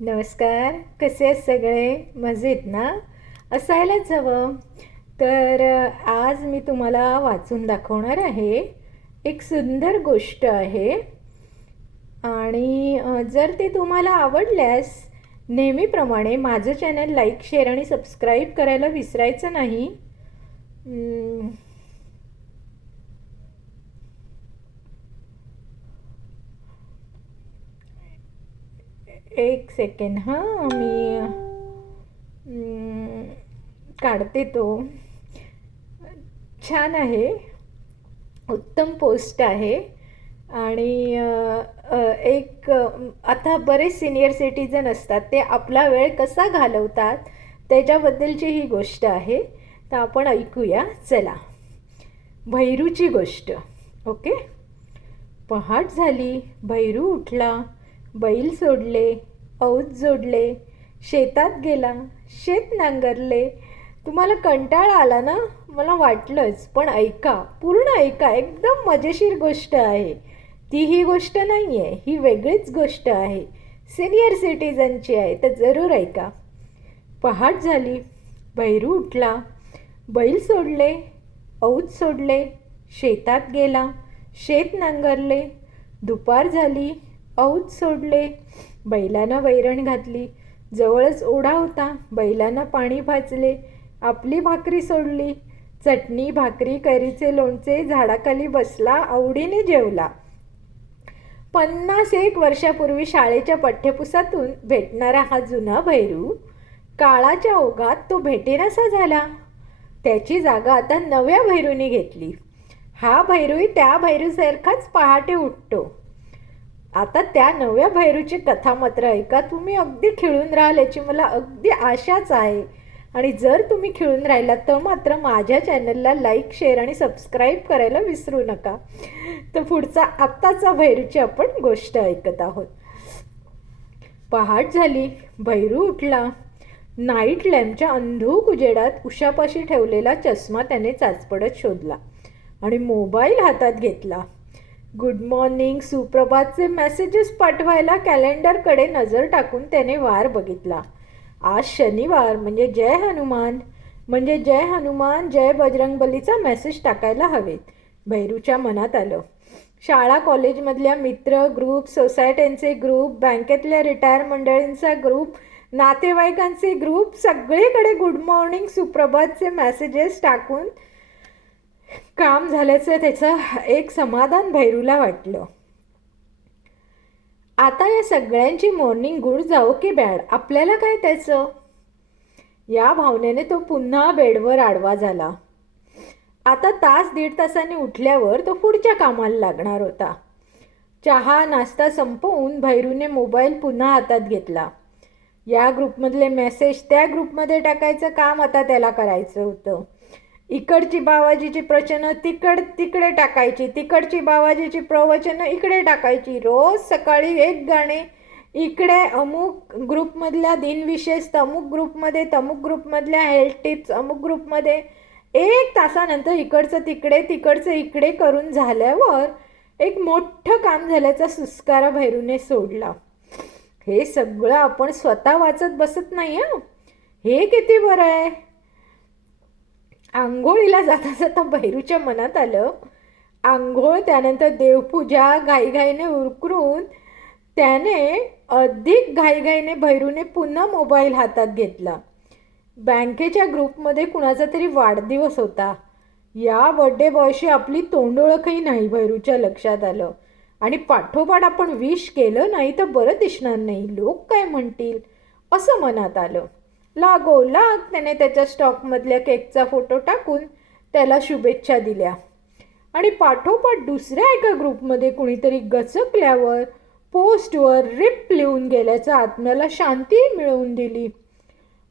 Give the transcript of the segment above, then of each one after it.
नमस्कार. कसे आहेत सगळे? मजेत ना? असायलाच हवं. तर आज मी तुम्हाला वाचून दाखवणार आहे. एक सुंदर गोष्ट आहे. आणि जर ते तुम्हाला आवडल्यास नेहमीप्रमाणे माझं चॅनल लाईक शेअर आणि सबस्क्राईब करायला विसरायचं नाही. एक सेकंड हां मी काढते तो. छान आहे. उत्तम पोस्ट आहे. आणि एक आता बरेच सिनियर सिटीजन असतात ते आपला वेळ कसा घालवतात त्याच्याबद्दलची ही गोष्ट आहे. तर आपण ऐकूया. चला. भैरूची गोष्ट. ओके? पहाट झाली. भैरू उठला. बैल सोडले. औत जोडले शेतात गेला शेत नांगरले. तुम्हाला कंटाळा आला ना? मला वाटलंच पण ऐका पूर्ण ऐका एकदम मजेशीर गोष्ट आहे. ती ही गोष्ट नाही आहे ही वेगळीच गोष्ट आहे. सिनियर सिटीजनची आहे तर जरूर ऐका. पहाट झाली भैरू उठला बैल सोडले औत सोडले शेतात गेला शेत नांगरले. दुपार झाली औत सोडले बैलानं वैरण घातली. जवळच ओढा होता. बैलानं पाणी भाजले. आपली भाकरी सोडली. चटणी भाकरी कैरीचे लोणचे झाडाखाली बसला आवडीने जेवला. पन्नास एक वर्षापूर्वी शाळेच्या पठ्यपुसातून भेटणारा हा जुना भैरू काळाच्या ओघात तो भेटेनासा झाला. त्याची जागा आता नव्या भैरूने घेतली. हा भैरूही त्या भैरूसारखाच पहाटे उठतो. आता त्या नव्या भैरूची कथा मात्र ऐका. तुम्ही अगदी खिळून राहाल याची मला अगदी आशाच आहे. आणि जर तुम्ही खिळून राहिलात तर मात्र माझ्या चॅनलला लाईक शेअर आणि सबस्क्राईब करायला विसरू नका. तर पुढचा आत्ताचा भैरूची आपण गोष्ट ऐकत आहोत. पहाट झाली. भैरू उठला. नाईट लॅम्पच्या अंधूक उजेडात उशापाशी ठेवलेला चष्मा त्याने चाचपडत शोधला आणि मोबाईल हातात घेतला. गुड मॉर्निंग सुप्रभातचे मेसेजेस पाठवायला कॅलेंडरकडे नजर टाकून त्याने वार बघितला. आज शनिवार म्हणजे जय हनुमान. म्हणजे जय हनुमान जय बजरंगबलीचा मेसेज टाकायला हवेत. भैरूच्या मनात आलं. शाळा कॉलेजमधल्या मित्र ग्रुप सोसायट्यांचे ग्रुप बँकेतल्या रिटायर मंडळींचा ग्रुप नातेवाईकांचे ग्रुप सगळीकडे गुड मॉर्निंग सुप्रभातचे मेसेजेस टाकून काम झाल्याचं त्याचं एक समाधान भैरूला वाटलं. आता या सगळ्यांची मॉर्निंग गुड जाओ की बॅड आपल्याला काय त्याचं? या भावनेने तो पुन्हा बेडवर आडवा झाला. आता तास दीड तासांनी उठल्यावर तो पुढच्या कामाला लागणार होता. चहा नाश्ता संपवून भैरूने मोबाईल पुन्हा हातात घेतला. या ग्रुपमधले मेसेज त्या ग्रुपमध्ये टाकायचं काम आता त्याला करायचं होतं. इकडची बावाजीची प्रचनं तिकड तिकडे टाकायची तिकडची बावाजीची प्रवचनं इकडे टाकायची. रोज सकाळी एक गाणे इकडे अमुक ग्रुपमधल्या दिनविशेष अमुक ग्रुपमध्ये तमुक ग्रुपमधल्या हेल्थ टिप्स अमुक ग्रुपमध्ये एक तासानंतर इकडचं तिकडे तिकडचं इकडे करून झाल्यावर एक मोठं काम झाल्याचा सुस्कारा भैरूने सोडला. हे सगळं आपण स्वतः वाचत बसत नाही हं. हे किती बरं आहे. आंघोळीला जाता जाता भैरूच्या मनात आलं. आंघोळ त्यानंतर देवपूजा घाईघाईने उरकरून त्याने अधिक घाईघाईने भैरूने पुन्हा मोबाईल हातात घेतला. बँकेच्या ग्रुपमध्ये कुणाचा तरी वाढदिवस होता. या बड्डे बॉयशी आपली तोंडओळखही नाही भैरूच्या लक्षात आलं. आणि पाठोपाठ आपण विश केलं नाही तर बरं दिसणार नाही. लोक काय म्हणतील? असं मनात आलं. लागो लाग त्याने त्याच्या स्टॉकमधल्या केकचा फोटो टाकून त्याला शुभेच्छा दिल्या. आणि पाठोपाठ दुसऱ्या एका ग्रुपमध्ये कुणीतरी गचकल्यावर पोस्टवर रिप लिहून गेल्याचं आत्म्याला शांती मिळवून दिली.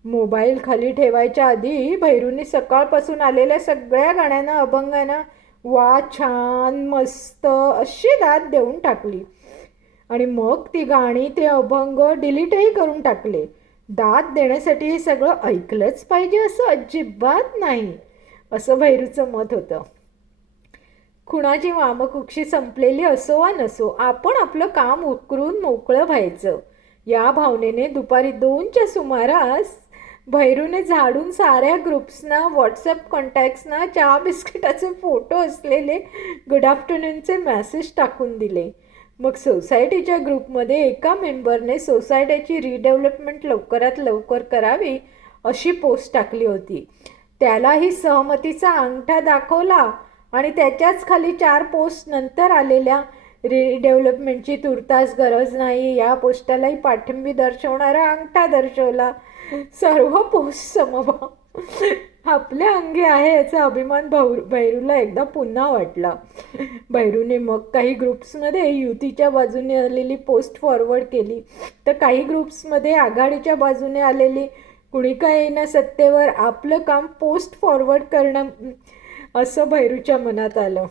मोबाईल खाली ठेवायच्या आधी भैरूने सकाळपासून आलेल्या सगळ्या गाण्यांना अभंगांना वा छान मस्त अशी दाद देऊन टाकली. आणि मग ती गाणी ते अभंग डिलीटही करून टाकले. दाद देण्यासाठी हे सगळं ऐकलंच पाहिजे असं अजिबात नाही असं भैरूचं मत होतं. खुणाची वामकुक्षी संपलेली असो वा नसो आपण आपलं काम उकरून मोकळं व्हायचं. या भावनेने दुपारी दोनच्या सुमारास भैरूने झाडून साऱ्या ग्रुप्सना व्हॉट्सअप कॉन्टॅक्ट्सना चहा बिस्किटाचे फोटो असलेले गुड आफ्टरनूनचे मेसेज टाकून दिले. मग सोसायटीच्या ग्रुपमध्ये एका मेंबरने सोसायटीची रिडेव्हलपमेंट लवकरात लवकर करावी अशी पोस्ट टाकली होती. त्यालाही सहमतीचा अंगठा दाखवला आणि त्याच्याच खाली चार पोस्ट नंतर आलेल्या रिडेव्हलपमेंटची तुर्तास गरज नाही या पोस्टालाही पाठिंबी दर्शवणारा अंगठा दर्शवला. सर्व पोस्ट समभाव आपल्या अंगी आहे याचा अभिमान भाऊ भैरूला एकदा पुन्हा वाटला. भैरूने मग काही ग्रुप्समध्ये युतीच्या बाजूने आलेली पोस्ट फॉरवर्ड केली. तर काही ग्रुप्समध्ये आघाडीच्या बाजूने आलेली कुणी काय येईना सत्तेवर आपलं काम पोस्ट फॉरवर्ड करणं असं भैरूच्या मनात आलं.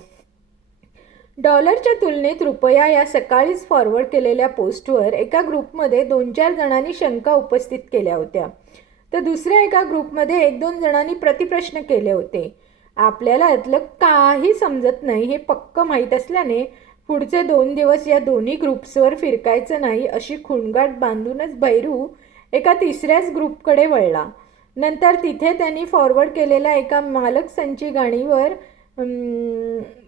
डॉलरच्या तुलनेत रुपया या सकाळीच फॉरवर्ड केलेल्या पोस्टवर एका ग्रुपमध्ये दोन चार जणांनी शंका उपस्थित केल्या होत्या. तर दुसऱ्या एका ग्रुपमध्ये एक दोन जणांनी प्रतिप्रश्न केले होते. आपल्याला यातलं काही समजत नाही हे पक्क माहीत असल्याने पुढचे दोन दिवस या दोन्ही ग्रुप्सवर फिरकायचं नाही अशी खुणगाट बांधूनच भैरू एका तिसऱ्याच ग्रुपकडे वळला. नंतर तिथे त्यांनी फॉरवर्ड केलेल्या एका मालक संची गाणीवर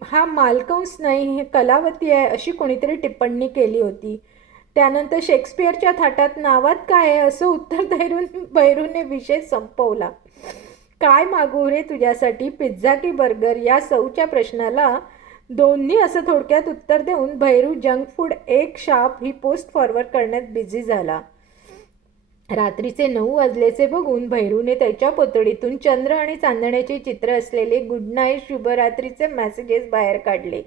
हा मालकंस नाही हे कलावती आहे अशी कोणीतरी टिप्पणी केली होती. त्यानंतर शेक्सपियरच्या थाटात नावात काय आहे असं उत्तर धैरून भैरूने विषय संपवला. काय मागू रे तुझ्यासाठी? पिझ्झा की बर्गर? या सौच्या प्रश्नाला दोन्ही असं थोडक्यात उत्तर देऊन भैरू जंक फूड एक शाप ही पोस्ट फॉरवर्ड करण्यात बिझी झाला. रात्रीचे नऊ वाजल्याचे बघून भैरूने त्याच्या पोतडीतून चंद्र आणि चांदण्याचे चित्र असलेले गुड नाईट शुभरात्रीचे मेसेजेस बाहेर काढले.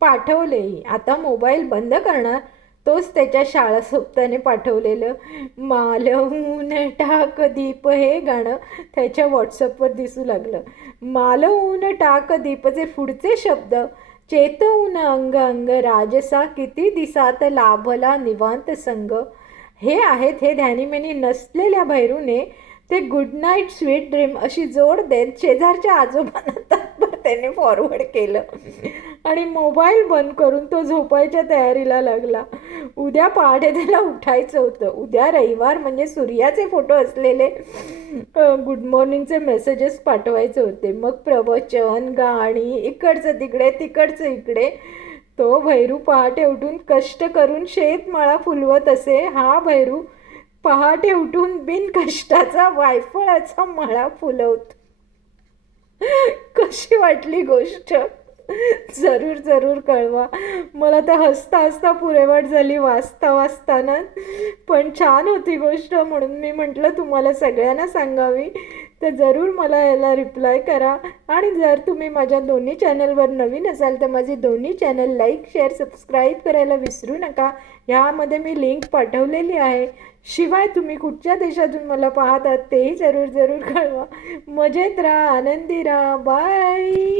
पाठवलेही. आता मोबाईल बंद करणार? तोच त्याच्या शाळा सोबताने पाठवलेलं. मालवून टाक दीप हे गाणं त्याच्या व्हॉट्सअपवर दिसू लागलं. मालवून टाक दीपचे पुढचे शब्द चेतवून अंग अंग राजसा किती दिसात लाभला निवांत संग. हे आहेत हे ध्यानीमेनी नसलेल्या भैरूने ते गुड नाईट स्वीट ड्रीम अशी जोड देत शेजारच्या आजोबांना तात्पर त्याने फॉरवर्ड केलं. आणि मोबाईल बंद करून तो झोपायच्या तयारीला लागला. उद्या पहाटे त्याला उठायचं होतं. उद्या रविवार म्हणजे सूर्याचे फोटो असलेले गुड मॉर्निंगचे मेसेजेस पाठवायचे होते. मग प्रवचन गाणी इकडचं तिकडे तिकडचं इकडे. तो भैरू पहाटे उठून कष्ट करून शेतमाळा फुलवत असे. हा भैरू पहाटे उठून बिनकष्टाचा वायफळाचा मळा फुलवत. कशी वाटली गोष्ट? जरूर जरूर कळवा. मला तर हसता हसता पुरेवाट झाली वाचता वाचताना पण छान होती गोष्ट म्हणून मी म्हटलं तुम्हाला सगळ्यांना सांगावी. तर जरूर मला याला रिप्लाय करा. आणि जर तुम्ही माझ्या दोन्ही चॅनलवर नवीन असाल तर माझी दोन्ही चॅनल लाईक शेअर सबस्क्राईब करायला विसरू नका. ह्यामध्ये मी लिंक पाठवलेली आहे. शिवाय तुम्ही कुठच्या देशातून मला पाहतात तेही जरूर जरूर कळवा. मजेत राहा आनंदी राहा. बाय